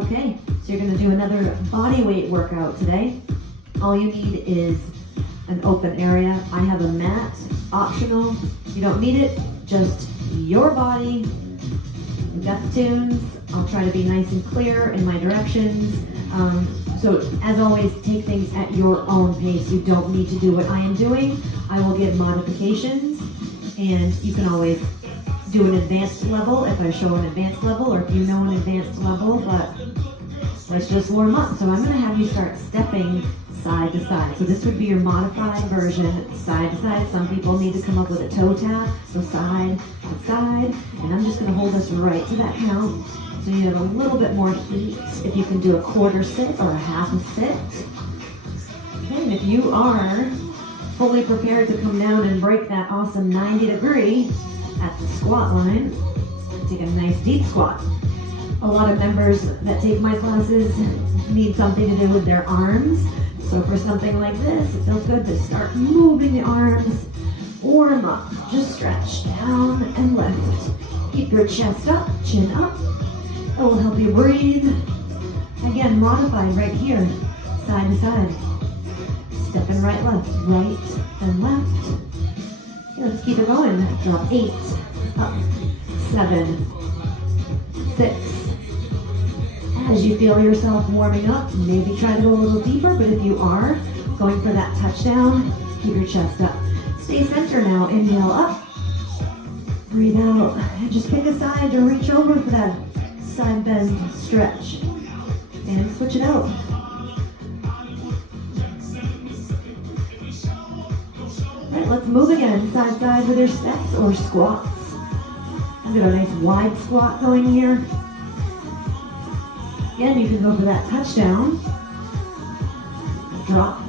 Okay, so you're gonna do another body weight workout today. All you need is an open area. I have a mat, optional. You don't need it, just your body. We've got the tunes. I'll try to be nice and clear in my directions. So as always, take things at your own pace. You don't need to do what I am doing. I will give modifications, and you can always do an advanced level if I show an advanced level, or if you know an advanced level, but let's just warm up. So I'm gonna have you start stepping side to side. So this would be your modified version, side to side. Some people need to come up with a toe tap, so side to side. And I'm just gonna hold us right to that count. So you have a little bit more heat if you can do a quarter sit or a half a sit. Okay, and if you are fully prepared to come down and break that awesome 90-degree at the squat line, take a nice deep squat. A lot of members that take my classes need something to do with their arms. So for something like this, it feels good to start moving the arms, warm up, just stretch down and lift. Keep your chest up, chin up. It will help you breathe. Again, modified right here, side to side. Stepping right, left, right and left. Okay, let's keep it going. Drop 8, up, 7, 6. As you feel yourself warming up, maybe try to go a little deeper, but if you are going for that touchdown, keep your chest up. Stay center now, inhale up, breathe out, and just pick a side to reach over for that side bend stretch, and switch it out. All right, let's move again, side to side with your steps or squats. I've got a nice wide squat going here. Again, you can go for that touchdown. Drop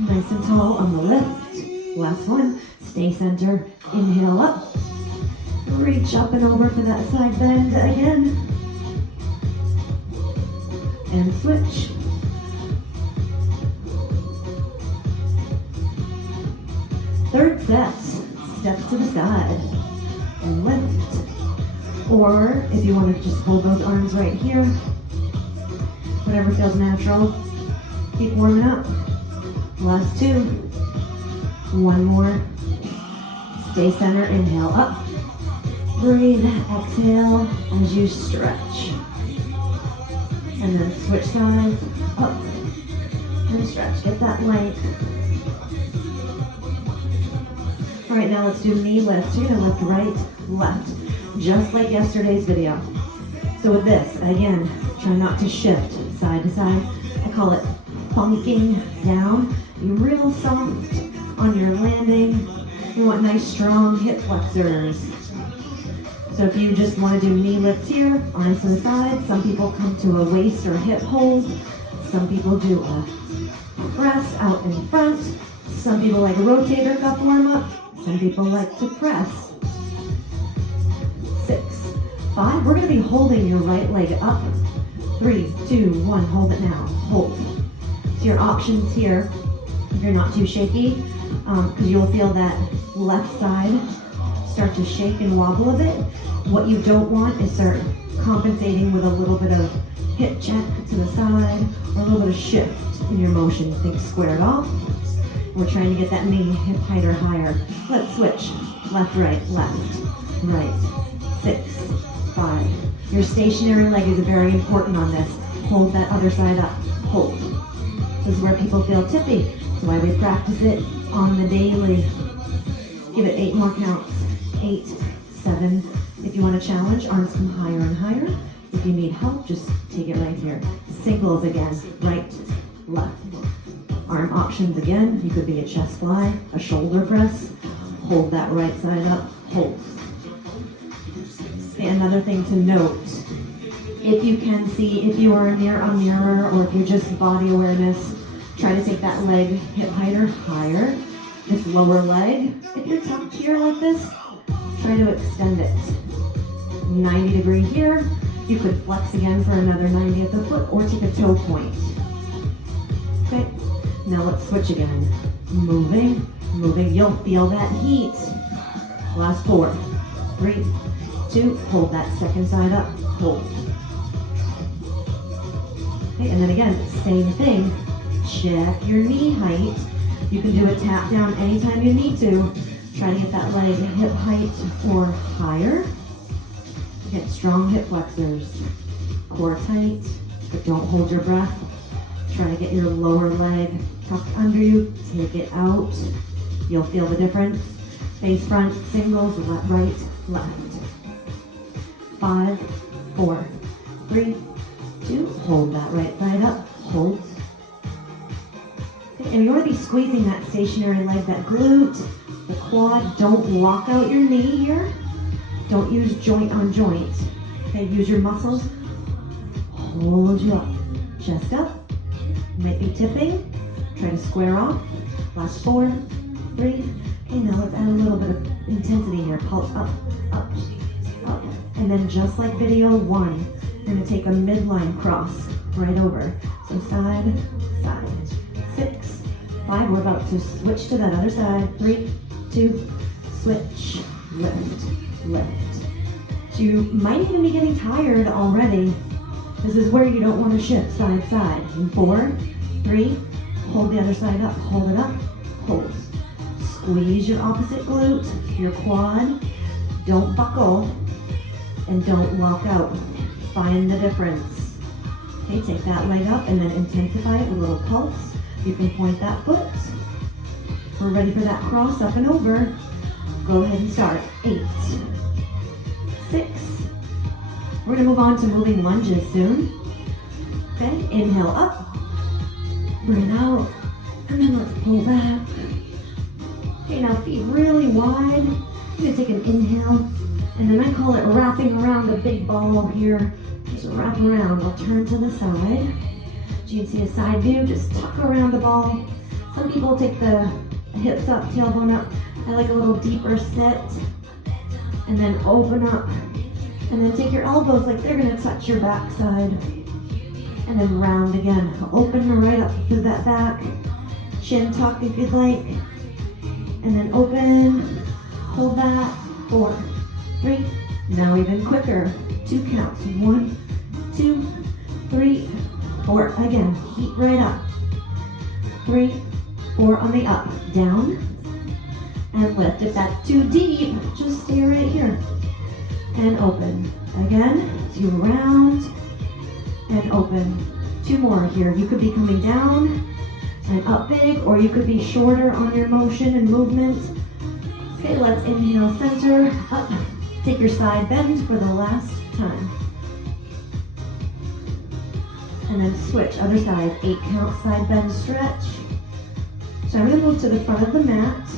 nice and tall on the lift. Last one, stay center, inhale up. Reach up and over for that side bend again. And switch. Third set, step to the side and lift. Or if you want to just hold those arms right here, whatever feels natural. Keep warming up. Last 2. One more. Stay center, inhale up. Breathe, exhale as you stretch. And then switch sides, up and stretch. Get that length. All right, now let's do knee lifts. You're gonna lift right, left, just like yesterday's video. So with this, again, try not to shift side to side. I call it funking down. Be real soft on your landing. You want nice strong hip flexors. So if you just want to do knee lifts here, arms to the side. Some people come to a waist or hip hold. Some people do a press out in front. Some people like a rotator cuff warm up. Some people like to press. 6, 5. We're going to be holding your right leg up. 3, 2, 1. Hold it now. Hold. So your options here, if you're not too shaky, because you'll feel that left side start to shake and wobble a bit. What you don't want is start compensating with a little bit of hip check to the side or a little bit of shift in your motion. Think squared off. We're trying to get that knee hip height or higher. Let's switch. Left, right, 6, 5. Your stationary leg is very important on this. Hold that other side up. Hold. This is where people feel tippy. That's why we practice it on the daily. Give it 8 more counts. 8, 7. If you want to challenge, arms come higher and higher. If you need help, just take it right here. Singles again. Right, left. Arm options again. You could be a chest fly, a shoulder press. Hold that right side up. Hold. And another thing to note, if you can see, if you are near a mirror or if you're just body awareness, try to take that leg hip height or higher. This lower leg, if you're tucked here like this, try to extend it. 90 degree here. You could flex again for another 90 at the foot or take a toe point. Okay, now let's switch again. Moving, moving. You'll feel that heat. Last 4, 3, 2. Hold that second side up. Hold. Okay, and then again, same thing. Check your knee height. You can do a tap down anytime you need to. Try to get that leg hip height or higher. Get strong hip flexors. Core tight, but don't hold your breath. Try to get your lower leg tucked under you. Take it out. You'll feel the difference. Face front, singles, right, left. 5, 4, 3, 2. Hold that right side up. Hold. Okay, and you want to be squeezing that stationary leg, that glute, the quad. Don't lock out your knee here. Don't use joint on joint. Okay, use your muscles. Hold you up. Chest up. You might be tipping. Try to square off. Last 4, 3. Okay, now let's add a little bit of intensity here. Pulse up, up, up. And then just like video 1, we're going to take a midline cross right over. So side, side. 6, 5. We're about to switch to that other side. 3, 2, switch, lift, lift. So you might even be getting tired already. This is where you don't want to shift side, side. In 4, 3, hold the other side up, hold it up, hold. Squeeze your opposite glute, your quad. Don't buckle and don't lock out. Find the difference. Okay, take that leg up and then intensify it with a little pulse. You can point that foot. We're ready for that cross up and over. Go ahead and start. 8, 6. We're gonna move on to moving lunges soon. Okay, inhale up, breathe out, and then let's pull back. Okay, now feet really wide. I'm gonna take an inhale, and then I call it wrapping around the big ball here. Just wrap around. I'll turn to the side. So you can see a side view, just tuck around the ball. Some people take the hips up, tailbone up. I like a little deeper sit, and then open up. And then take your elbows like they're gonna touch your backside. And then round again. Open right up through that back. Chin tuck if you'd like. And then open, hold that. 4, 3, now even quicker. 2 counts. 1, 2, 3, 4. Again, heat right up. 3, 4 on the up. Down and lift. If that's too deep, just stay right here. And open. Again, so you round and open. 2 more here. You could be coming down and up big, or you could be shorter on your motion and movement. Okay, let's inhale, center, up. Take your side bend for the last time. And then switch, other side. 8 count, side bend, stretch. So I'm gonna move to the front of the mat,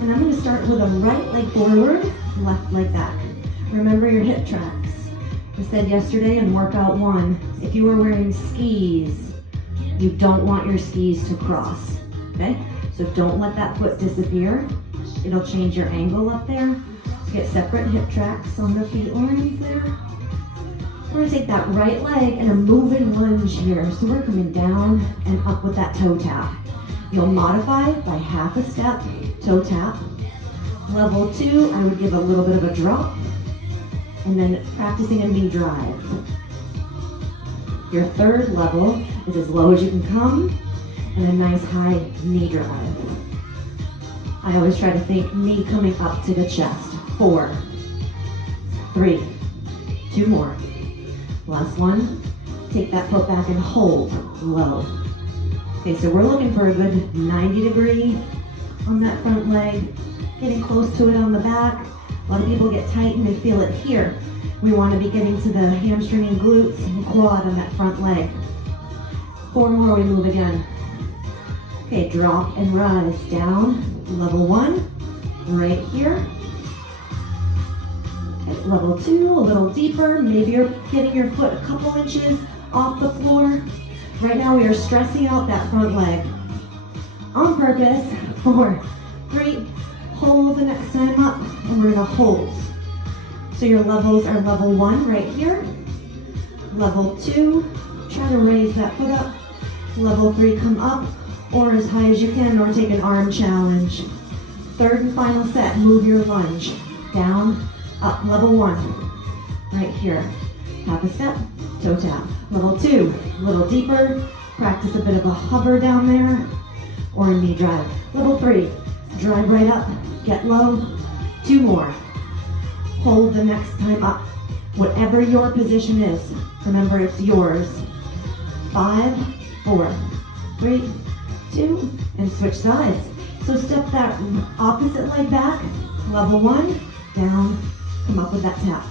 and I'm gonna start with a right leg forward, left leg back. Remember your hip tracks. I said yesterday in workout 1, if you were wearing skis, you don't want your skis to cross, okay? So don't let that foot disappear. It'll change your angle up there. Get separate hip tracks on the feet lines there. We're gonna take that right leg and a moving lunge here. So we're coming down and up with that toe tap. You'll modify by half a step, toe tap. Level 2, I would give a little bit of a drop, and then practicing a knee drive. Your third level is as low as you can come, and a nice high knee drive. I always try to think knee coming up to the chest. 4, 3, 2 more. Last one. Take that foot back and hold low. Okay, so we're looking for a good 90 degree on that front leg, getting close to it on the back. A lot of people get tight and they feel it here. We want to be getting to the hamstring and glutes and quad on that front leg. 4 more, we move again. Okay, drop and rise down. Level 1, right here. Okay, level 2, a little deeper. Maybe you're getting your foot a couple inches off the floor. Right now we are stressing out that front leg. On purpose. 4, 3, hold the next time up, and we're gonna hold. So your levels are level 1 right here. Level 2, try to raise that foot up. Level 3, come up, or as high as you can, or take an arm challenge. Third and final set, move your lunge. Down, up, level 1, right here. half a step, toe tap. Level 2, a little deeper. Practice a bit of a hover down there or a knee drive. Level 3, drive right up, get low. 2 more. Hold the next time up. Whatever your position is, remember it's yours. 5, 4, 3, 2, and switch sides. So step that opposite leg back. Level 1, down, come up with that tap.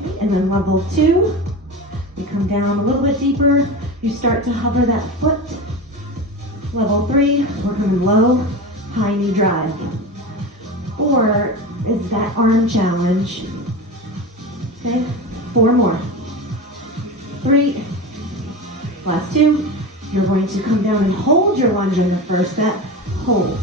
Okay, and then level 2, you come down a little bit deeper. You start to hover that foot. Level 3, we're coming low, high knee drive. 4 is that arm challenge. Okay, 4 more. 3, last 2. You're going to come down and hold your lunge in the first set. Hold.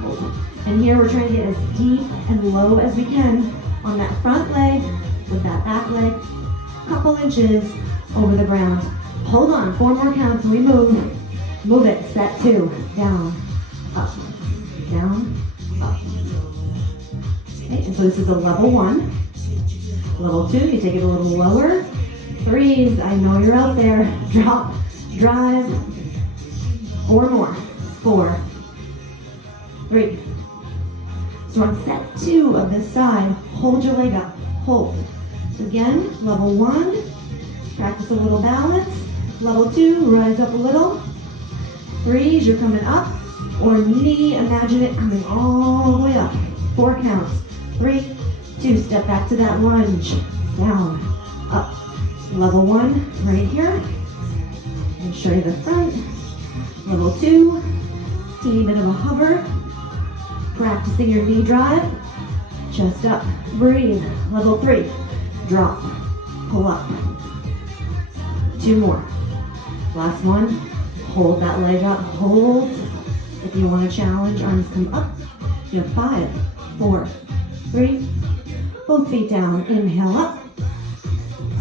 Hold. And here we're trying to get as deep and low as we can on that front leg with that back leg. Couple inches over the ground. Hold on, 4 more counts and we move. Move it, set 2. Down, up, down, up. Okay, and so this is a level 1. Level 2, you take it a little lower. 3s, I know you're out there. Drop, drive. 4 more. 4, 3. So on set 2 of this side, hold your leg up. Hold. So again, level 1, practice a little balance. Level 2, rise up a little. 3s, you're coming up. Or knee, imagine it coming all the way up. 4 counts. 3, 2, step back to that lunge. Down, up. Level 1, right here. And show you the front. Level 2, teeny bit of a hover. Practicing your knee drive. Chest up, breathe. Level 3, drop, pull up. 2 more. Last one, hold that leg up, hold. If you want to challenge, arms come up. You have 5, 4, 3, both feet down, inhale up.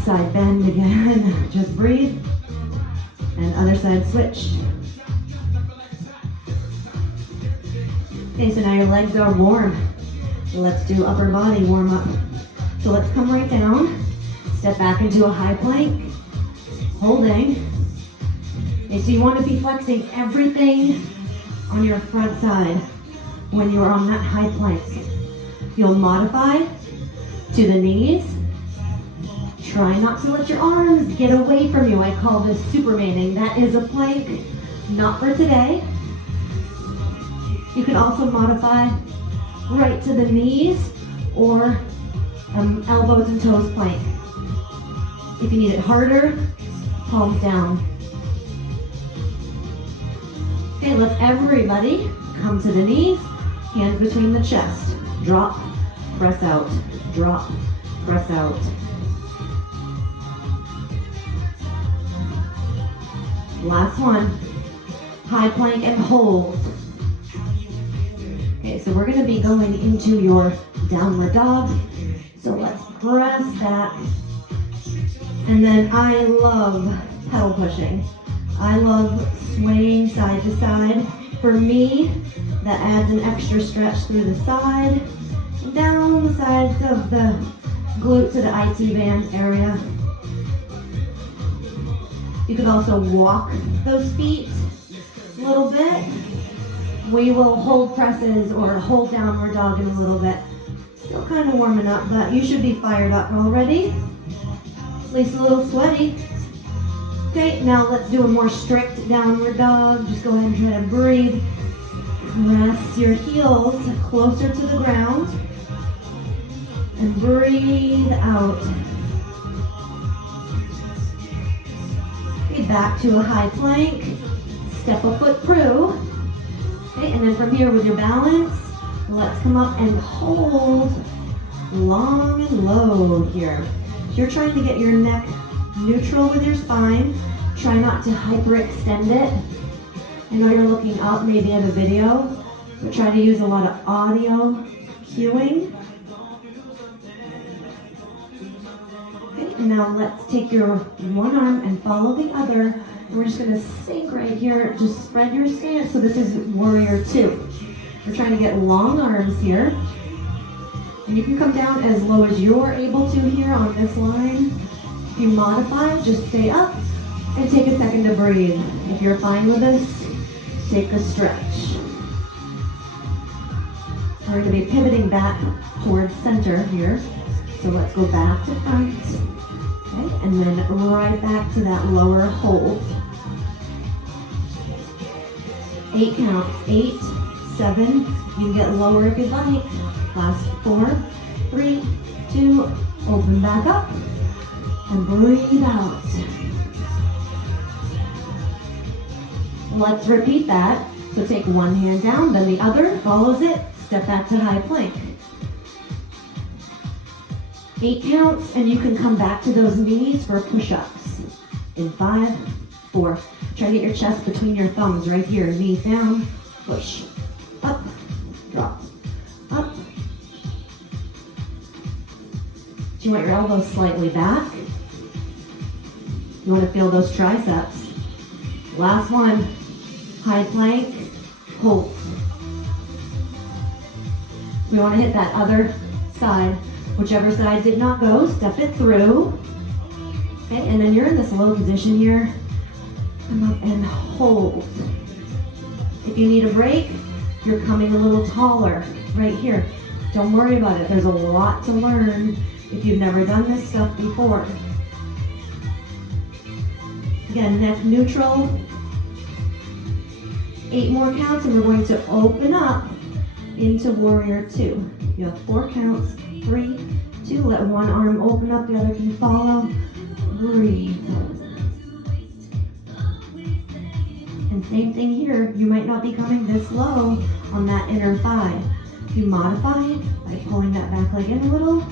Side bend again, just breathe. And other side switch. Okay, so now your legs are warm. So let's do upper body warm up. So let's come right down, step back into a high plank, holding. Okay, so you want to be flexing everything on your front side when you're on that high plank. You'll modify to the knees. Try not to let your arms get away from you. I call this Supermaning. That is a plank, not for today. You can also modify right to the knees or elbows and toes plank. If you need it harder, palms down. Okay, let's everybody come to the knees, hands between the chest. Drop, press out, drop, press out. Last one, high plank and hold. Okay, so we're gonna be going into your downward dog. So let's press that. And then I love pedal pushing. I love swaying side to side. For me, that adds an extra stretch through the side, down the sides of the glute to the IT band area. You could also walk those feet a little bit. We will hold presses or hold downward dog in a little bit. Still kind of warming up, but you should be fired up already. At least a little sweaty. Okay, now let's do a more strict downward dog. Just go ahead and try to breathe. Press your heels closer to the ground. And breathe out. Okay, back to a high plank. Step a foot through. Okay, and then from here with your balance, let's come up and hold long and low here. If you're trying to get your neck neutral with your spine, try not to hyperextend it. I know you're looking up maybe at a video, but try to use a lot of audio cueing. Okay, and now let's take your one arm and follow the other. And we're just gonna sink right here, just spread your stance. So this is warrior 2. We're trying to get long arms here. And you can come down as low as you're able to here on this line. If you modify, just stay up and take a second to breathe. If you're fine with this, take a stretch. We're going to be pivoting back towards center here. So let's go back to front. Okay, and then right back to that lower hold. 8 counts. 8, 7. You can get lower if you'd like. Last 4, 3, 2. Open back up and breathe out. Let's repeat that. So take one hand down, then the other follows it. Step back to high plank. 8 counts, and you can come back to those knees for push-ups. In 5, 4. Try to get your chest between your thumbs right here. Knees down, push, up, drop, up. Do you want your elbows slightly back? You want to feel those triceps. Last one. High plank, hold. We want to hit that other side. Whichever side did not go, step it through. Okay, and then you're in this low position here. Come up and hold. If you need a break, you're coming a little taller right here. Don't worry about it. There's a lot to learn if you've never done this stuff before. Again, neck neutral. 8 more counts, and we're going to open up into warrior 2. You have 4 counts, 3, 2. Let one arm open up, the other can follow. Breathe. And same thing here, you might not be coming this low on that inner thigh. You modify it by pulling that back leg in a little.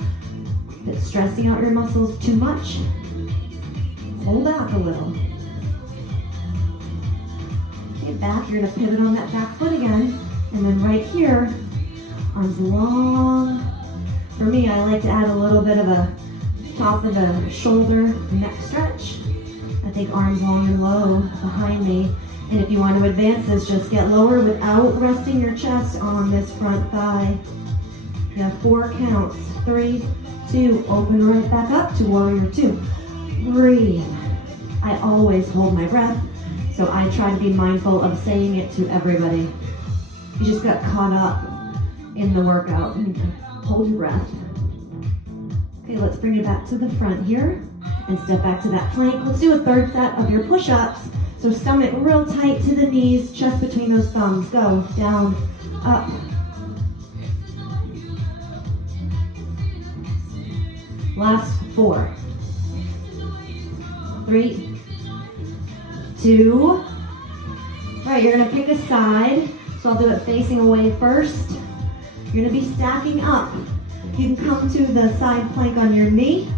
If it's stressing out your muscles too much, pull back a little. Back, you're going to pivot on that back foot again, and then right here, arms long. For me, I like to add a little bit of a top of the shoulder neck stretch. I take arms long and low behind me, and if you want to advance this, just get lower without resting your chest on this front thigh. You have 4 counts, 3, 2, open right back up to warrior 2. Breathe. I always hold my breath. So I try to be mindful of saying it to everybody. You just got caught up in the workout. Hold your breath. Okay, let's bring it back to the front here and step back to that plank. Let's do a third set of your push-ups. So stomach real tight to the knees, chest between those thumbs. Go, down, up. Last 4, 3, 2. Right, you're gonna pick a side. So I'll do it facing away first. You're gonna be stacking up. You can come to the side plank on your knee.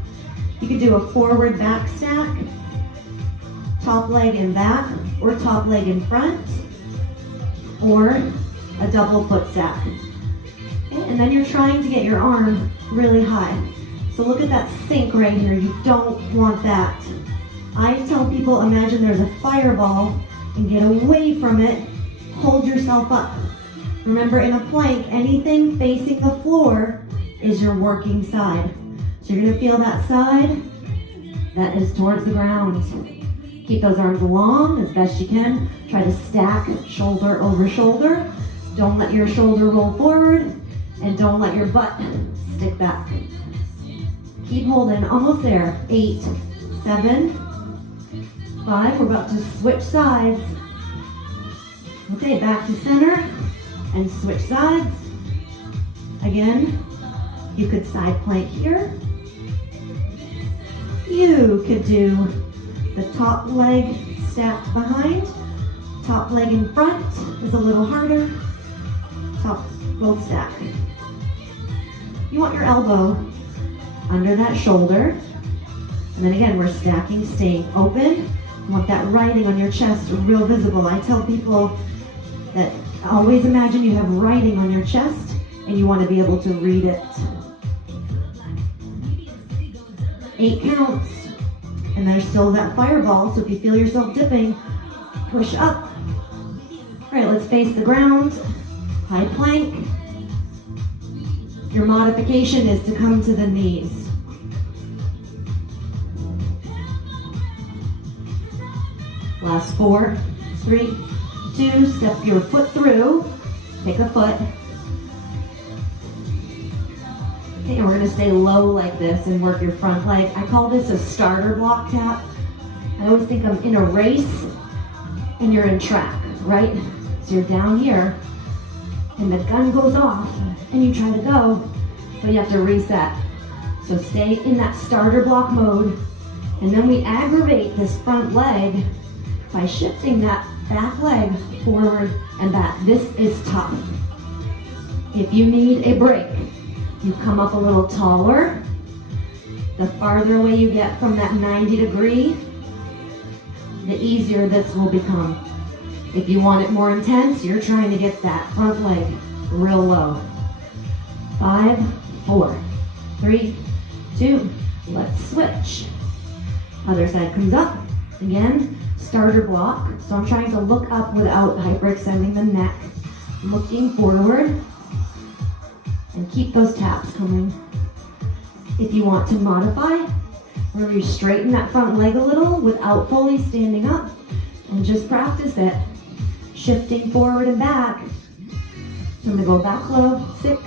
You can do a forward back stack, top leg in back, or top leg in front, or a double foot stack. Okay, and then you're trying to get your arm really high. So look at that sink right here. You don't want that. I tell people, imagine there's a fireball and get away from it. Hold yourself up. Remember, in a plank, anything facing the floor is your working side. So you're going to feel that side that is towards the ground. Keep those arms long as best you can. Try to stack shoulder over shoulder. Don't let your shoulder roll forward, and don't let your butt stick back. Keep holding, almost there. 8, 7, 5, we're about to switch sides. Okay, back to center and switch sides. Again, you could side plank here. You could do the top leg stacked behind. Top leg in front is a little harder. Top both stack. You want your elbow under that shoulder. And then again, we're stacking, staying open. You want that writing on your chest real visible. I tell people that always imagine you have writing on your chest and you want to be able to read it. 8 counts. And there's still that fireball, so if you feel yourself dipping, push up. All right, let's face the ground. High plank. Your modification is to come to the knees. Last 4, 3, 2, step your foot through. Take a foot. Okay, and we're gonna stay low like this and work your front leg. I call this a starter block tap. I always think I'm in a race and you're in track, right? So you're down here and the gun goes off and you try to go, but you have to reset. So stay in that starter block mode, and then we aggravate this front leg by shifting that back leg forward and back. This is tough. If you need a break, you come up a little taller. The farther away you get from that 90 degree, the easier this will become. If you want it more intense, you're trying to get that front leg real low. 5, 4, 3, 2, let's switch. Other side comes up. Again, starter block. So I'm trying to look up without hyperextending the neck. Looking forward. And keep those taps coming. If you want to modify, where you straighten that front leg a little without fully standing up, and just practice it. Shifting forward and back. So I'm gonna go back low. 6,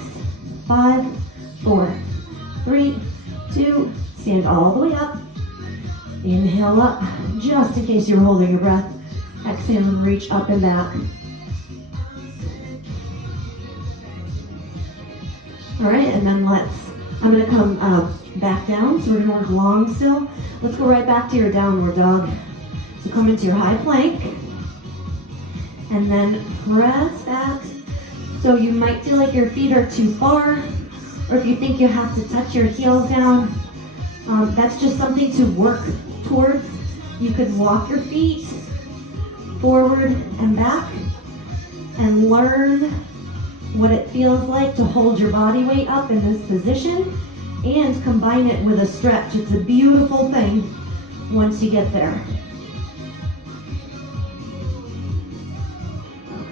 5, 4, 3, 2, stand all the way up. Inhale up, just in case you're holding your breath. Exhale and reach up and back. All right, and then I'm gonna come back down, so we're gonna work long still. Let's go right back to your downward dog. So come into your high plank, and then press back. So you might feel like your feet are too far, or if you think you have to touch your heels down, that's just something to work towards. You could walk your feet forward and back, and learn what it feels like to hold your body weight up in this position and combine it with a stretch. It's a beautiful thing once you get there.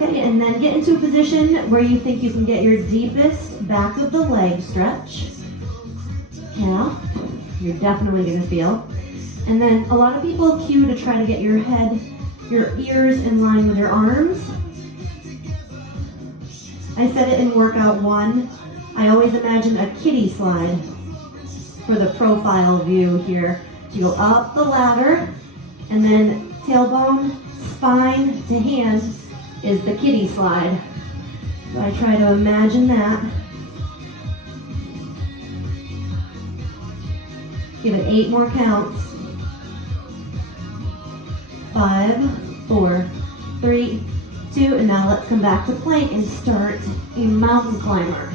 Okay, and then get into a position where you think you can get your deepest back of the leg stretch. Calf, you're definitely gonna feel. And then a lot of people cue to try to get your head, your ears in line with your arms. I said it in workout 1. I always imagine a kiddie slide for the profile view here. You go up the ladder, and then tailbone, spine to hand is the kiddie slide. So I try to imagine that. Give it 8 more counts. 5, 4, 3, 2, and now let's come back to plank and start a mountain climber.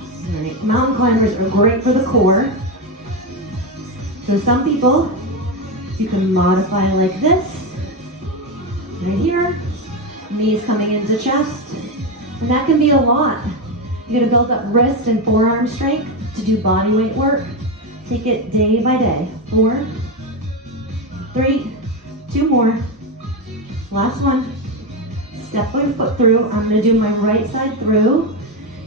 All right, mountain climbers are great for the core. So some people, you can modify like this, right here, knees coming into chest, and that can be a lot. You're gonna build up wrist and forearm strength to do body weight work. Take it day by day. 4, 3, 2 more. Last one. Step my foot through. I'm gonna do my right side through,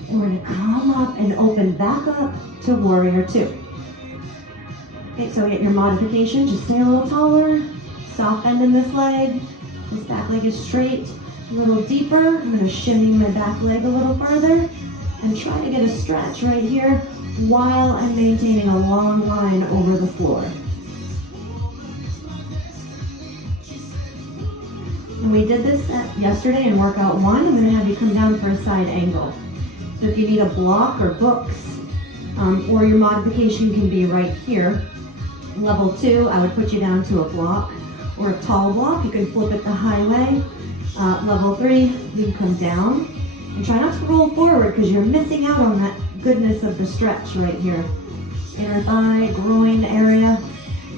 and we're gonna come up and open back up to warrior 2. Okay, so get your modification. Just stay a little taller. Soft bend in this leg. This back leg is straight. A little deeper. I'm gonna shimmy my back leg a little farther and try to get a stretch right here while I'm maintaining a long line over the floor. And we did this yesterday in workout 1. I'm gonna have you come down for a side angle. So if you need a block or books, or your modification can be right here. Level 2, I would put you down to a block or a tall block. You can flip it the highway. Level 3, you can come down and try not to roll forward because you're missing out on that goodness of the stretch right here. Inner thigh, groin area.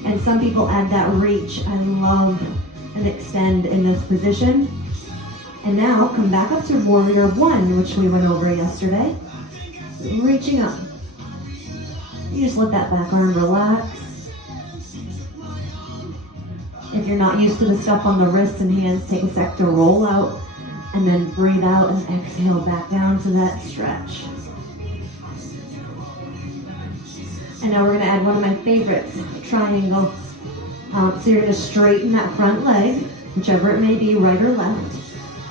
And some people add that reach. I love and extend in this position. And now come back up to warrior 1, which we went over yesterday. Reaching up. You just let that back arm relax. If you're not used to the stuff on the wrists and hands, take a sec to roll out And then breathe out and exhale back down to that stretch. And now we're going to add one of my favorites, triangle. So you're going to straighten that front leg, whichever it may be, right or left.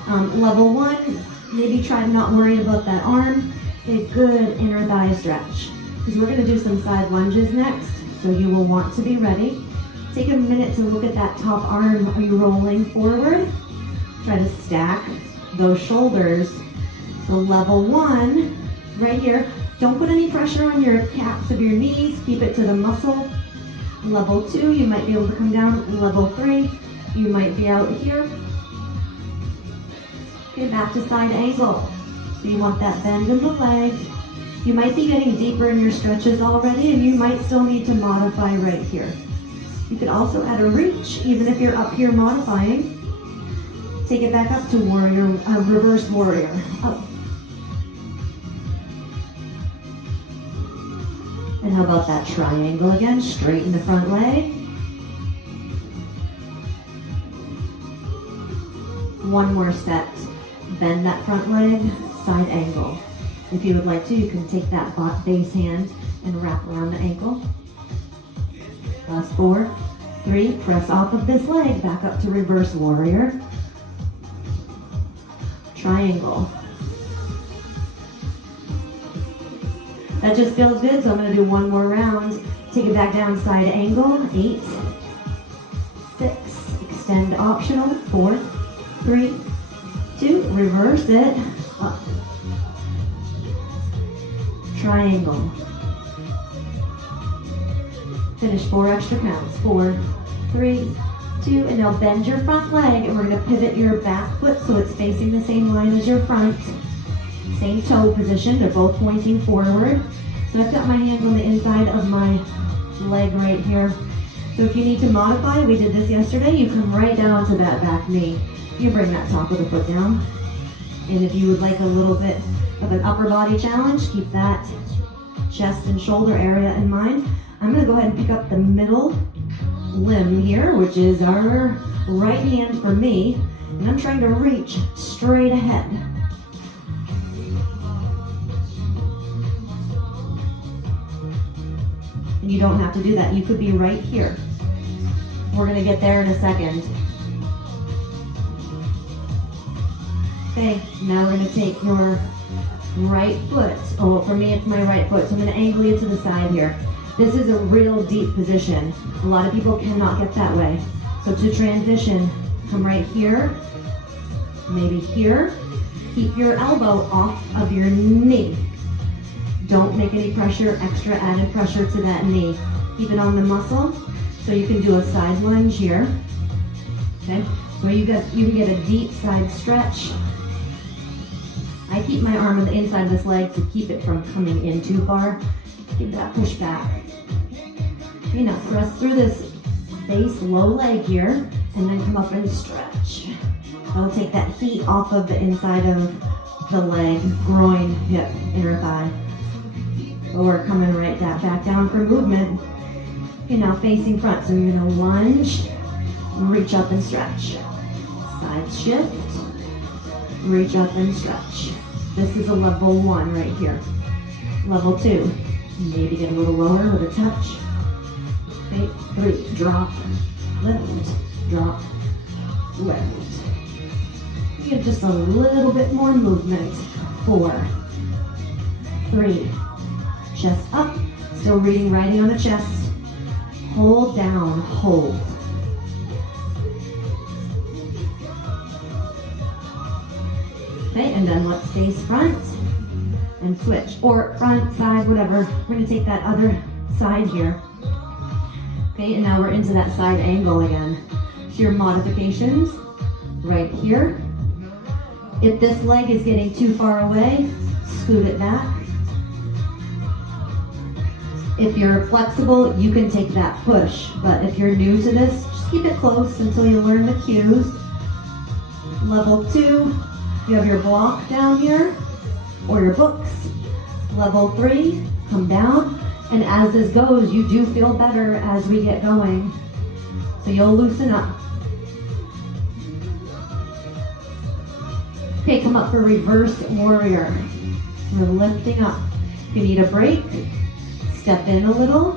Level 1, maybe try to not worry about that arm. A good inner thigh stretch. Because we're going to do some side lunges next, so you will want to be ready. Take a minute to look at that top arm. Are you rolling forward? Try to stack those shoulders. So level 1, right here. Don't put any pressure on your caps of your knees. Keep it to the muscle. Level 2, you might be able to come down. Level 3, you might be out here. Okay, back to side angle. So you want that bend in the leg. You might be getting deeper in your stretches already, and you might still need to modify right here. You could also add a reach, even if you're up here modifying. Take it back up to warrior, reverse warrior. Up. And how about that triangle again? Straighten the front leg. One more set. Bend that front leg, side angle. If you would like to, you can take that base hand and wrap around the ankle. Last 4, 3, press off of this leg, back up to reverse warrior. Triangle. That just feels good, so I'm going to do one more round. Take it back down, side angle. 8, 6, extend optional. 4, 3, 2, reverse it. Up. Triangle. Finish 4 extra counts. 4, 3, 2, and now bend your front leg, and we're going to pivot your back foot so it's facing the same line as your front. Same toe position, they're both pointing forward. So I've got my hands on the inside of my leg right here. So if you need to modify, we did this yesterday, you come right down to that back knee. You bring that top of the foot down. And if you would like a little bit of an upper body challenge, keep that chest and shoulder area in mind. I'm going to go ahead and pick up the middle limb here, which is our right hand for me, and I'm trying to reach straight ahead. And you don't have to do that. You could be right here. We're going to get there in a second. Okay, now we're going to take your right foot. Oh, for me it's my right foot, so I'm going to angle you to the side here. This is a real deep position. A lot of people cannot get that way. So to transition, come right here, maybe here. Keep your elbow off of your knee. Don't make any pressure, extra added pressure to that knee. Keep it on the muscle. So you can do a side lunge here. Okay, where you can get a deep side stretch. I keep my arm on the inside of this leg to keep it from coming in too far. Give that push back. Okay, now press through this base low leg here, and then come up and stretch. That'll take that heat off of the inside of the leg, groin, hip, inner thigh. But we're coming right back down for movement. Okay, now facing front. So you're gonna lunge, reach up and stretch. Side shift, reach up and stretch. This is a level 1 right here. Level 2, maybe get a little lower with a touch. Okay, 3, drop, lift, drop, lift. You get just a little bit more movement. 4, 3, chest up, still reading, riding on the chest. Hold down, hold. Okay, and then let's face front and switch, or front, side, whatever. We're gonna take that other side here. Okay, and now we're into that side angle again. So your modifications, right here. If this leg is getting too far away, scoot it back. If you're flexible, you can take that push, but if you're new to this, just keep it close until you learn the cues. Level 2, you have your block down here, or your books. Level 3, come down, and as this goes, you do feel better as we get going. So you'll loosen up. Okay, come up for reverse warrior. We're lifting up. If you need a break, step in a little.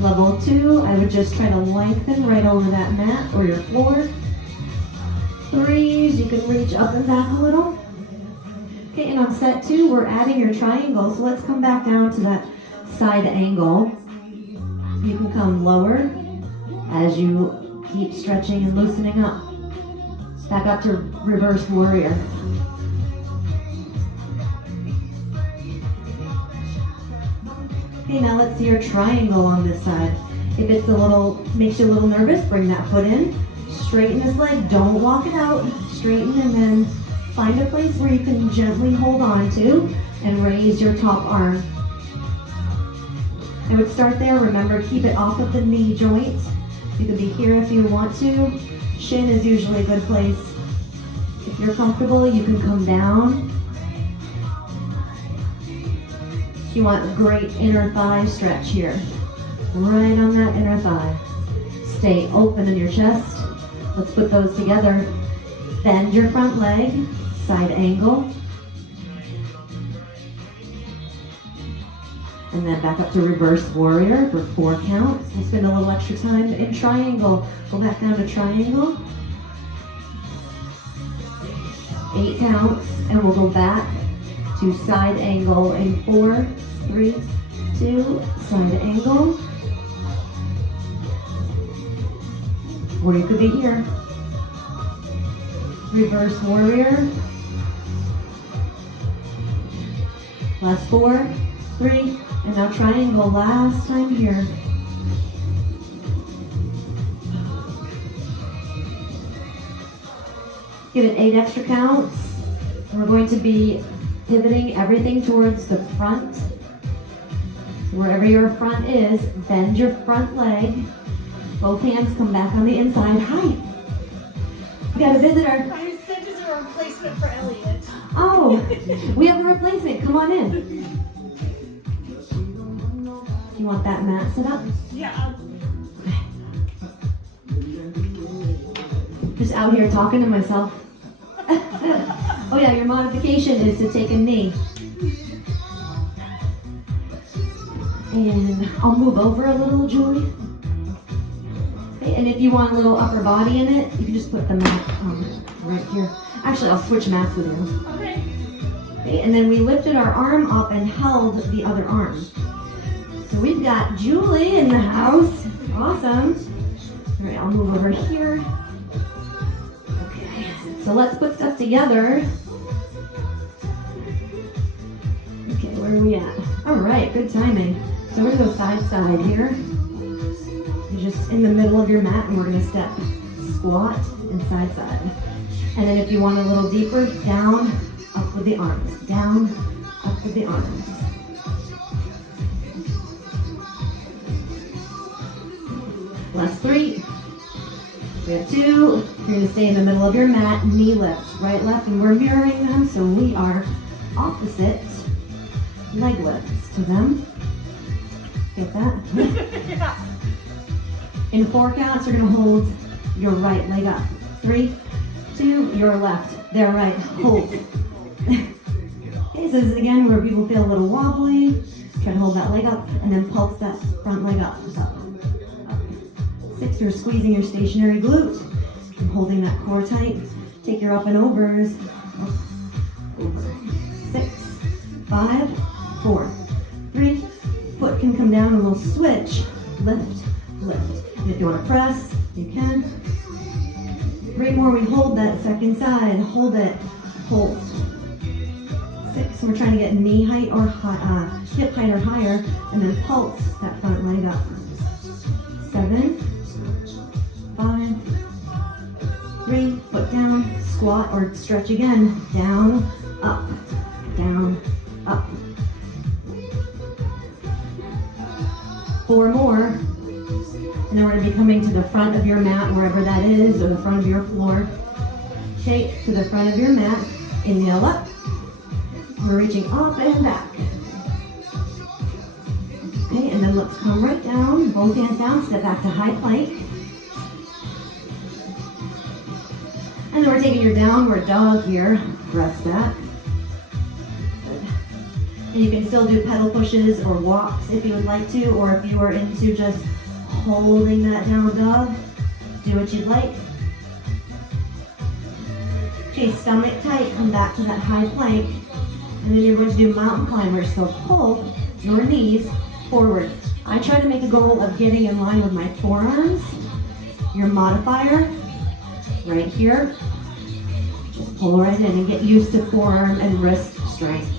Level 2, I would just try to lengthen right over that mat or your floor. 3s, you can reach up and back a little. Okay, and on set 2, we're adding your triangle. So let's come back down to that side angle. You can come lower as you keep stretching and loosening up. Back up to reverse warrior. Okay, now let's see your triangle on this side. If it's makes you a little nervous, bring that foot in. Straighten this leg, don't walk it out. Straighten and then find a place where you can gently hold on to and raise your top arm. I would start there. Remember, keep it off of the knee joint. You can be here if you want to. Shin is usually a good place. If you're comfortable, you can come down. You want a great inner thigh stretch here. Right on that inner thigh. Stay open in your chest. Let's put those together. Bend your front leg, side angle. And then back up to reverse warrior for 4 counts. We'll spend a little extra time in triangle. Go back down to triangle. 8 counts, and we'll go back to side angle in 4, 3, 2, side angle. Or you could be here. Reverse warrior. Last 4, 3, and now triangle last time here. Give it 8 extra counts. And we're going to be pivoting everything towards the front. Wherever your front is, bend your front leg. Both hands come back on the inside. Hi. We got a visitor. I said this is a replacement for Elliot. Oh, we have a replacement. Come on in. You want that mat set up? Yeah. Just out here talking to myself. Oh yeah, your modification is to take a knee. And I'll move over a little, Julie. Okay, and if you want a little upper body in it, you can just put the mat right here. Actually, I'll switch mats with you. Okay. Okay, and then we lifted our arm up and held the other arm. So we've got Julie in the house. Awesome. All right, I'll move over here. Okay, so let's put stuff together. Okay, where are we at? All right, good timing. So we're gonna go side here. You're just in the middle of your mat, and we're gonna step, squat, and side. And then if you want a little deeper, down, up with the arms. Down, up with the arms. Last 3. We have 2. You're gonna stay in the middle of your mat, knee lift, right, left, and we're mirroring them, so we are opposite leg lifts to them. Get that? Yeah. In 4 counts, you're gonna hold your right leg up. 3, 2, your left, their right, hold. Okay, so this is again where people feel a little wobbly. Try to hold that leg up and then pulse that front leg up. 6, you're squeezing your stationary glute and holding that core tight. Take your up and overs. Up, over. 6, 5, 4, 3. Foot can come down and we'll switch. Lift, lift. And if you want to press, you can. 3 more, we hold that second side. Hold it, hold. 6, we're trying to get knee height or hip height or higher, and then pulse that front leg up. 7, 5, 3, foot down, squat or stretch again. Down, up, up. 4 more. And then we're going to be coming to the front of your mat, wherever that is, or the front of your floor. Shake to the front of your mat. Inhale up. We're reaching up and back. Okay, and then let's come right down. Both hands down. Step back to high plank. And then we're taking your downward dog here. Rest back. Good. And you can still do pedal pushes or walks if you would like to, or if you are into just holding that down dog, do what you'd like. Okay, stomach tight, come back to that high plank. And then you're going to do mountain climbers. So pull your knees forward. I try to make a goal of getting in line with my forearms. Your modifier, right here. Just pull right in and get used to forearm and wrist strength.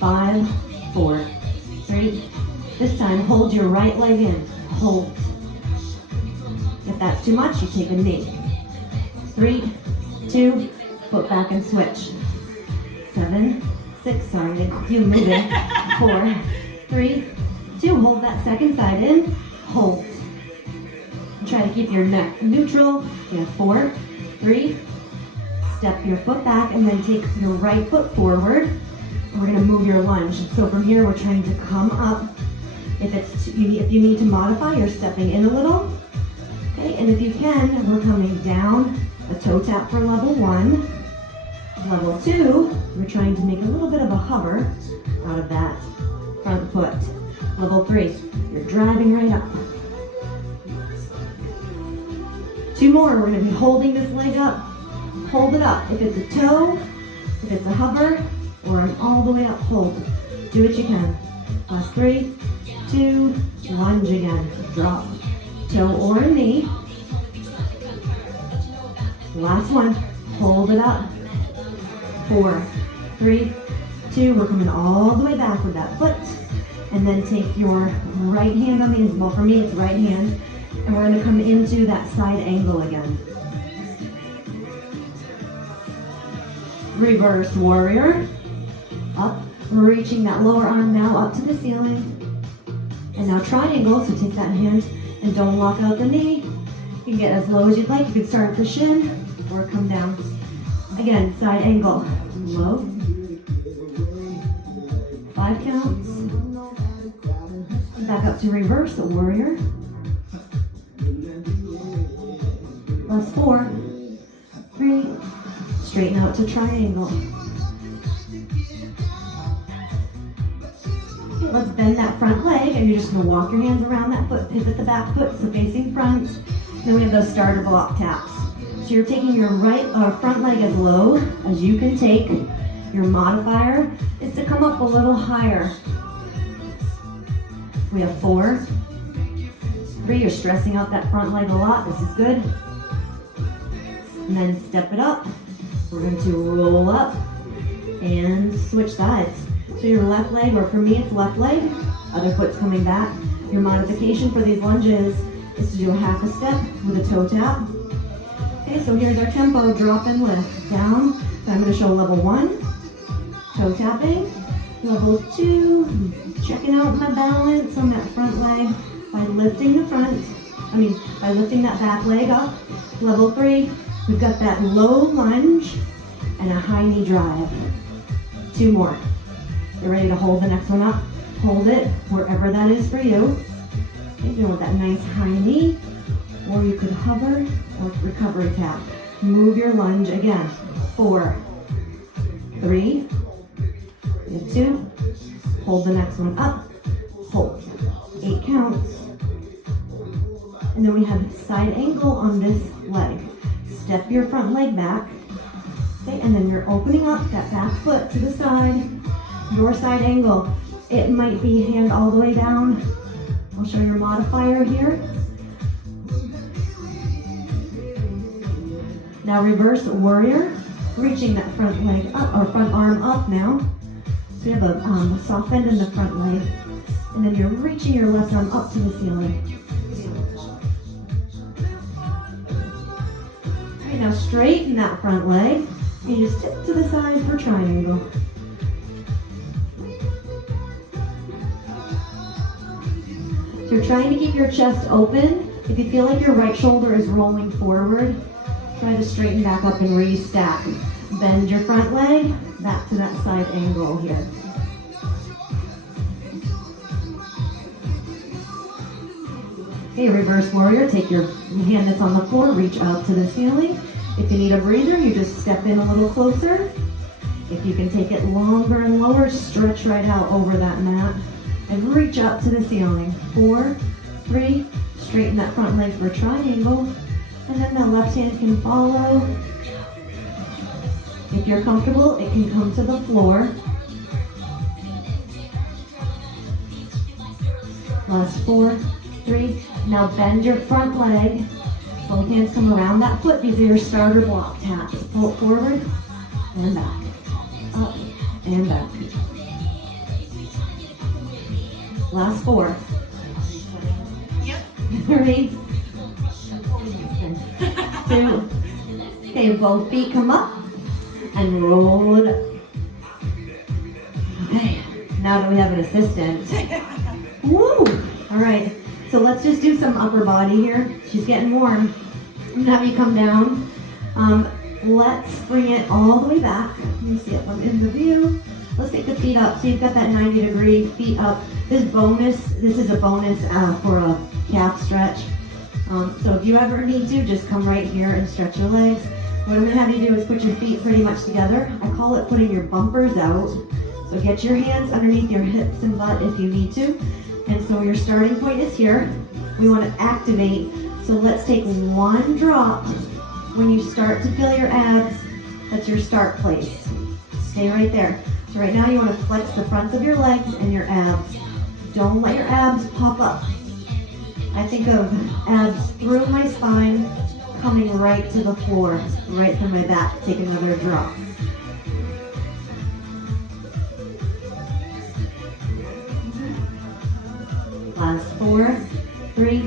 5, 4, 3. This time, hold your right leg in. Hold. If that's too much, you take a knee. 3, 2, foot back and switch. 7, 6, sorry, you moving. 4, 3, 2, hold that second side in. Hold. Try to keep your neck neutral. We have 4, 3, step your foot back and then take your right foot forward. And we're going to move your lunge. So from here, we're trying to come up. If you need to modify, you're stepping in a little. Okay, and if you can, we're coming down, a toe tap for level 1. Level 2, we're trying to make a little bit of a hover out of that front foot. Level 3, you're driving right up. 2 more, we're going to be holding this leg up. Hold it up. If it's a toe, if it's a hover, or an all the way up hold. Do what you can. Last 3, 2, lunge again. Drop. Toe or a knee. Last one. Hold it up. 4, 3, 2. We're coming all the way back with that foot. And then take your right hand on the inside. Well, for me, it's right hand. And we're going to come into that side angle again. Reverse warrior. Up. We're reaching that lower arm now up to the ceiling. And now triangle. So take that hand and don't lock out the knee. You can get as low as you'd like. You can start at the shin or come down. Again, side angle. Low. 5 counts. Back up to reverse warrior. Last 4, 3, straighten out to triangle. Okay, let's bend that front leg, and you're just going to walk your hands around that foot, pivot the back foot, so facing front. Then we have those starter block taps. So you're taking your front leg as low as you can take. Your modifier is to come up a little higher. We have 4, 3, you're stressing out that front leg a lot. This is good. And then step it up. We're going to roll up and switch sides. So your left leg, or for me it's left leg, other foot's coming back. Your modification for these lunges is to do a half a step with a toe tap. Okay, so here's our tempo, drop and lift. Down, so I'm going to show level 1, toe tapping. Level 2, checking out my balance on that front leg by lifting by lifting that back leg up. Level 3, we've got that low lunge and a high knee drive. 2 more. Get ready to hold the next one up. Hold it wherever that is for you. Okay, you want that nice high knee, or you could hover or recovery tap. Move your lunge again. 4, 3, 2, hold the next one up, hold. 8 counts. And then we have side angle on this leg. Step your front leg back. Okay, and then you're opening up that back foot to the side. Your side angle. It might be hand all the way down. I'll show your modifier here. Now reverse warrior. Reaching that front leg up, or front arm up now. So you have a soft bend in the front leg. And then you're reaching your left arm up to the ceiling. Okay, now straighten that front leg. And you just tip to the side for triangle. So you're trying to keep your chest open. If you feel like your right shoulder is rolling forward, try to straighten back up and restack. Bend your front leg back to that side angle here. Okay, reverse warrior. Take your hand that's on the floor, reach out to the ceiling, If you need a breather, you just step in a little closer. If you can take it longer and lower, stretch right out over that mat and reach up to the ceiling. 4, 3, straighten that front leg for a triangle, and then the left hand can follow. If you're comfortable, it can come to the floor. Last 4, 3. Now bend your front leg. Both hands come around that foot. These are your starter block taps. Pull it forward and back. Up and back. Last 4. Yep. 3, 2. Okay, both feet come up and roll it up. Okay, now that we have an assistant. Woo! All right, so let's just do some upper body here. She's getting warm. I'm gonna have you come down. Let's bring it all the way back. Let me see if I'm in the view. Let's take the feet up. So you've got that 90-degree feet up. This is a bonus for a calf stretch. So if you ever need to, just come right here and stretch your legs. What I'm gonna have you do is put your feet pretty much together. I call it putting your bumpers out. So get your hands underneath your hips and butt if you need to. And so your starting point is here. We want to activate. So let's take one drop. When you start to feel your abs, that's your start place. Stay right there. So right now you want to flex the fronts of your legs and your abs. Don't let your abs pop up. I think of abs through my spine, coming right to the floor, right through my back. Take another drop. Last 4, 3,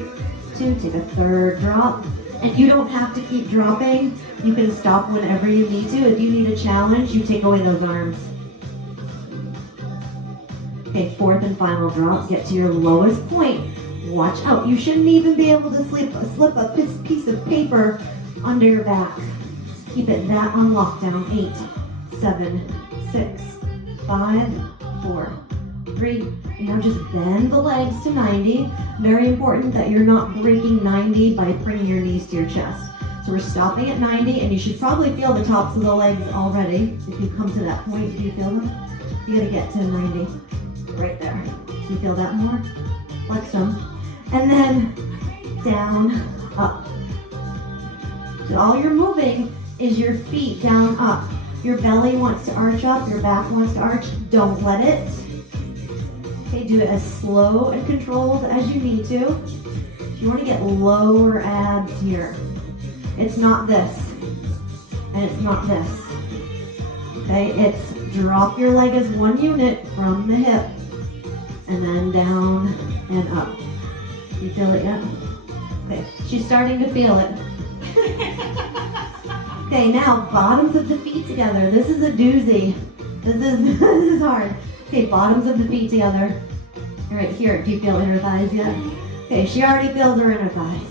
2, take a third drop. And you don't have to keep dropping. You can stop whenever you need to. If you need a challenge, you take away those arms. Okay, 4th and final drop. Get to your lowest point. Watch out. You shouldn't even be able to slip a piece of paper under your back. Keep it that on lockdown. 8, 7, 6, 5, 4, 3. And now just bend the legs to 90. Very important that you're not breaking 90 by bringing your knees to your chest. So we're stopping at 90, and you should probably feel the tops of the legs already. If you come to that point, do you feel them? You gotta get to 90. Right there. Do you feel that more? Flex them. And then down, up. So all you're moving is your feet down, up. Your belly wants to arch up, your back wants to arch. Don't let it. Okay, do it as slow and controlled as you need to. You want to get lower abs here. It's not this, and it's not this. Okay, it's drop your leg as one unit from the hip, and then down and up. You feel it yet? Okay, she's starting to feel it. Okay, now bottoms of the feet together. This is a doozy. This is hard. Okay, bottoms of the feet together. All right, here, do you feel inner thighs yet? Okay, she already feels her inner thighs.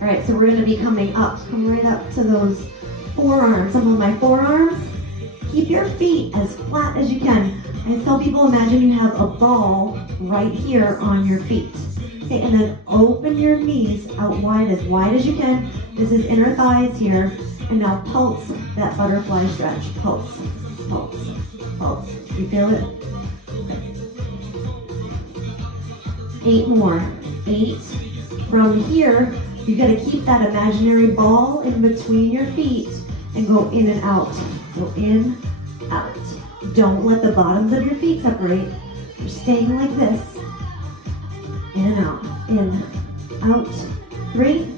All right, so we're gonna be coming up. Come right up to those forearms. Some of my forearms. Keep your feet as flat as you can. I tell people, imagine you have a ball right here on your feet. Okay, and then open your knees out wide as you can. This is inner thighs here. And now pulse that butterfly stretch. Pulse, pulse, pulse. You feel it? Okay. 8 more. 8. From here, you gotta keep that imaginary ball in between your feet and go in and out. Go in, out. Don't let the bottoms of your feet separate. You're staying like this. In and out. In, out. 3.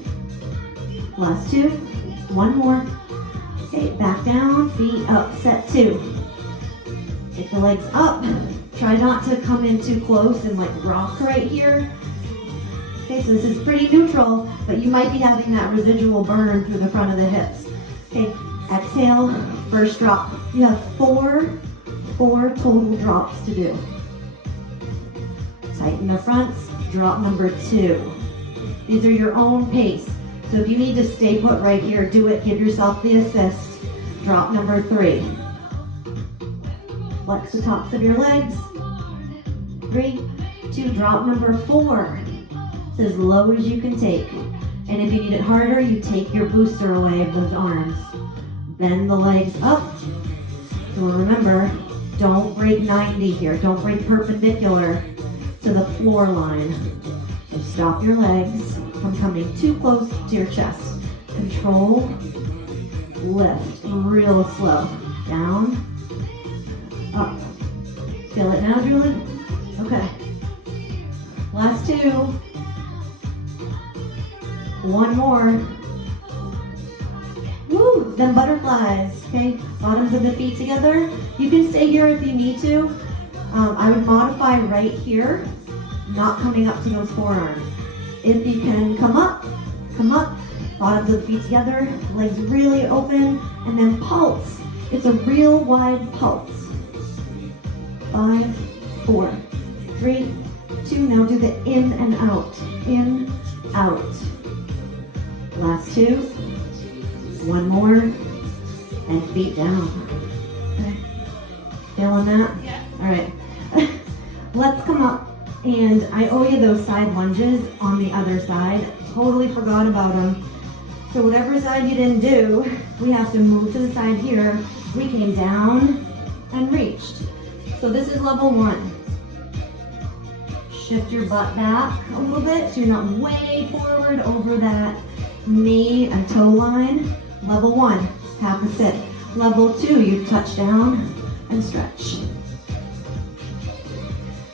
Last 2. 1 more. Okay, back down, feet up, set 2. Get the legs up. Try not to come in too close and like rock right here. Okay, so this is pretty neutral, but you might be having that residual burn through the front of the hips. Okay, exhale, first drop. You have four total drops to do. Tighten the fronts, drop number 2. These are your own pace. So if you need to stay put right here, do it, give yourself the assist. Drop number 3. Flex the tops of your legs. 3, 2, drop number 4. It's as low as you can take. And if you need it harder, you take your booster away of those arms. Bend the legs up. So remember, don't break 90 here. Don't break perpendicular to the floor line. So stop your legs from coming too close to your chest. Control, lift, real slow. Down, up. Feel it now, Julie? Okay. Last two. One more. Woo, then butterflies, okay? Bottoms of the feet together. You can stay here if you need to. I would modify right here, not coming up to those forearms. If you can come up, bottoms of the feet together, legs really open, and then pulse. It's a real wide pulse. 5, 4, 3, 2. Now do the in and out. In, out. Last two. One more. And feet down. Okay. Feeling that? Yeah. All right. Let's come up. And I owe you those side lunges on the other side. Totally forgot about them. So whatever side you didn't do, we have to move to the side here. We came down and reached. So this is level 1. Shift your butt back a little bit so you're not way forward over that knee and toe line. Level 1, half a sit. Level 2, you touch down and stretch.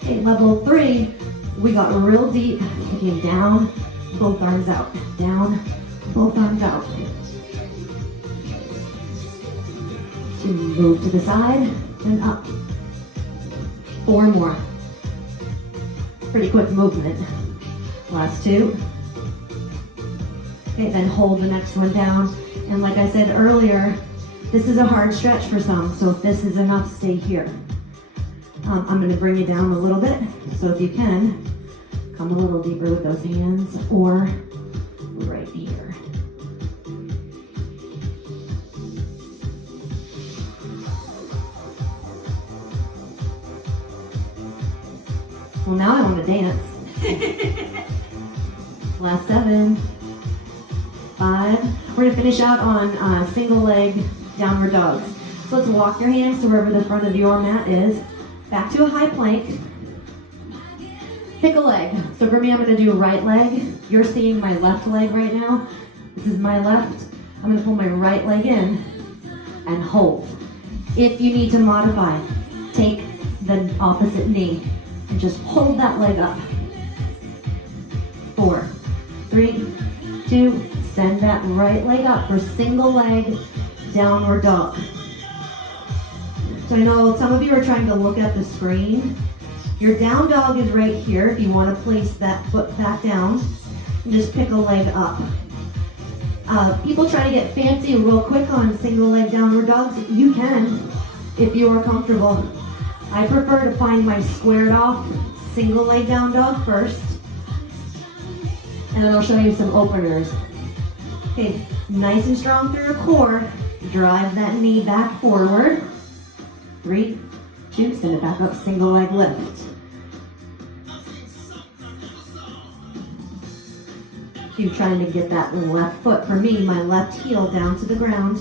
Okay, level 3, we got real deep. We came down, both arms out. Down, both arms out. So move to the side and up. 4 more. Pretty quick movement. Last 2. Okay, then hold the next one down. And like I said earlier, this is a hard stretch for some, so if this is enough, stay here. I'm going to bring you down a little bit, so if you can, come a little deeper with those hands, or right here. Well, now I want to dance. Last 7, 5. We're going to finish out on single leg downward dogs. So let's walk your hands to wherever the front of your mat is. Back to a high plank. Pick a leg. So for me, I'm going to do right leg. You're seeing my left leg right now. This is my left. I'm going to pull my right leg in and hold. If you need to modify, take the opposite knee and just hold that leg up. 4, 3, 2, send that right leg up for single leg downward dog. So I know some of you are trying to look at the screen. Your down dog is right here if you want to place that foot back down and just pick a leg up. People try to get fancy real quick on single leg downward dogs. You can if you are comfortable. I prefer to find my squared off single leg down dog first, and then I'll show you some openers. Okay, nice and strong through your core. Drive that knee back forward. 3, 2, send it back up, single leg lift. Keep trying to get that left foot, for me, my left heel down to the ground.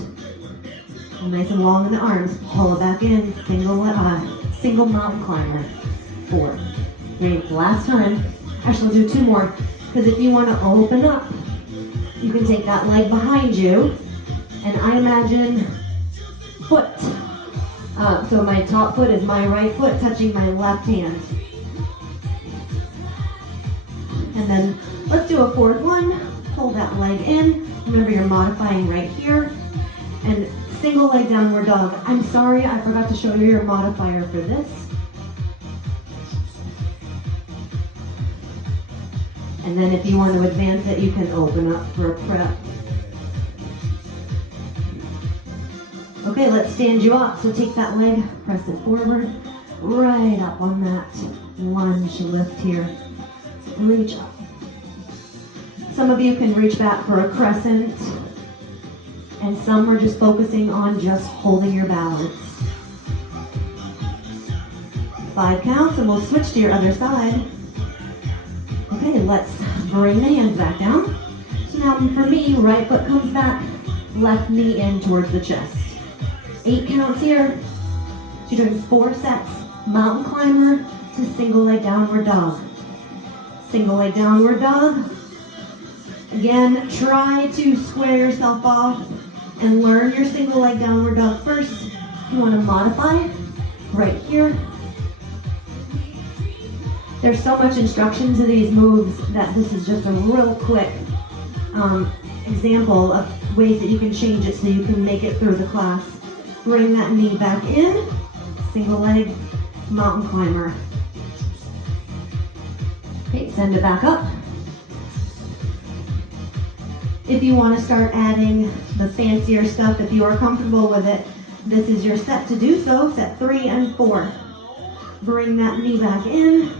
Nice and long in the arms. Pull it back in, single mountain climber. 4, 3, last time. Actually, I'll do 2 more, because if you want to open up, you can take that leg behind you, and I imagine foot. So my top foot is my right foot touching my left hand. And then let's do a forward 1. Pull that leg in. Remember, you're modifying right here. And single leg downward dog. I'm sorry, I forgot to show you your modifier for this. And then if you want to advance it, you can open up for a prep. Okay, let's stand you up. So take that leg, press it forward, right up on that lunge lift here. Reach up. Some of you can reach back for a crescent, and some are just focusing on just holding your balance. 5 counts, and we'll switch to your other side. Okay, let's bring the hands back down. So now for me, right foot comes back, left knee in towards the chest. 8 counts here. So you're doing 4 sets. Mountain climber to single leg downward dog. Single leg downward dog. Again, try to square yourself off and learn your single leg downward dog first. If you want to modify, right here. There's so much instruction to these moves that this is just a real quick example of ways that you can change it so you can make it through the class. Bring that knee back in, single leg, mountain climber. Okay, send it back up. If you want to start adding the fancier stuff, if you are comfortable with it, this is your set to do so, set 3 and 4. Bring that knee back in.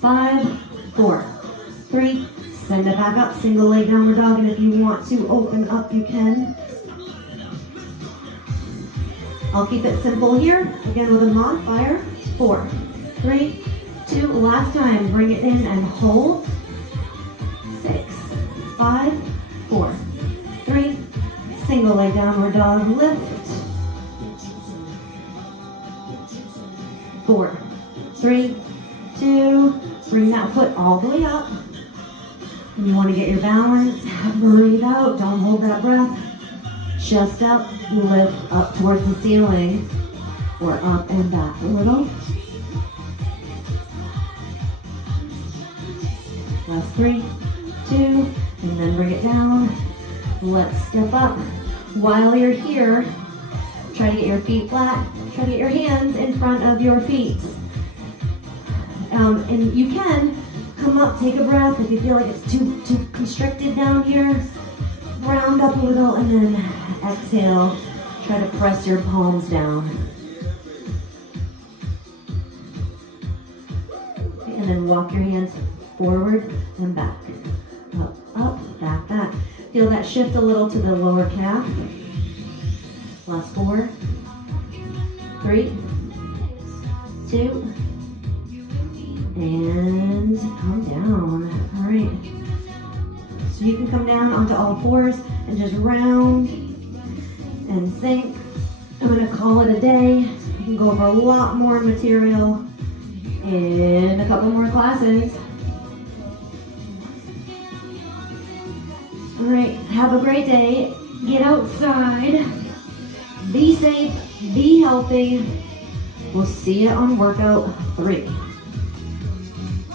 5, 4, 3, send it back up, single leg downward dog, and if you want to open up, you can. I'll keep it simple here, again with a modifier. 4, 3, 2, last time, bring it in and hold. 6, 5, 4, 3, single leg downward dog, lift. 4, 3, 2, bring that foot all the way up. And you want to get your balance, breathe out, don't hold that breath. Chest up, lift up towards the ceiling, or up and back a little. Last 3, 2, and then bring it down. Let's step up. While you're here, try to get your feet flat. Try to get your hands in front of your feet. And you can come up, take a breath. If you feel like it's too constricted down here, round up a little and then exhale. Try to press your palms down. Okay, and then walk your hands forward and back. Up, up, back, back. Feel that shift a little to the lower calf. Last 4, 3, 2, and come down. All right. So you can come down onto all 4s and just round and sink. I'm going to call it a day. You can go over a lot more material in a couple more classes. All right, have a great day. Get outside. Be safe. Be healthy. We'll see you on workout 3.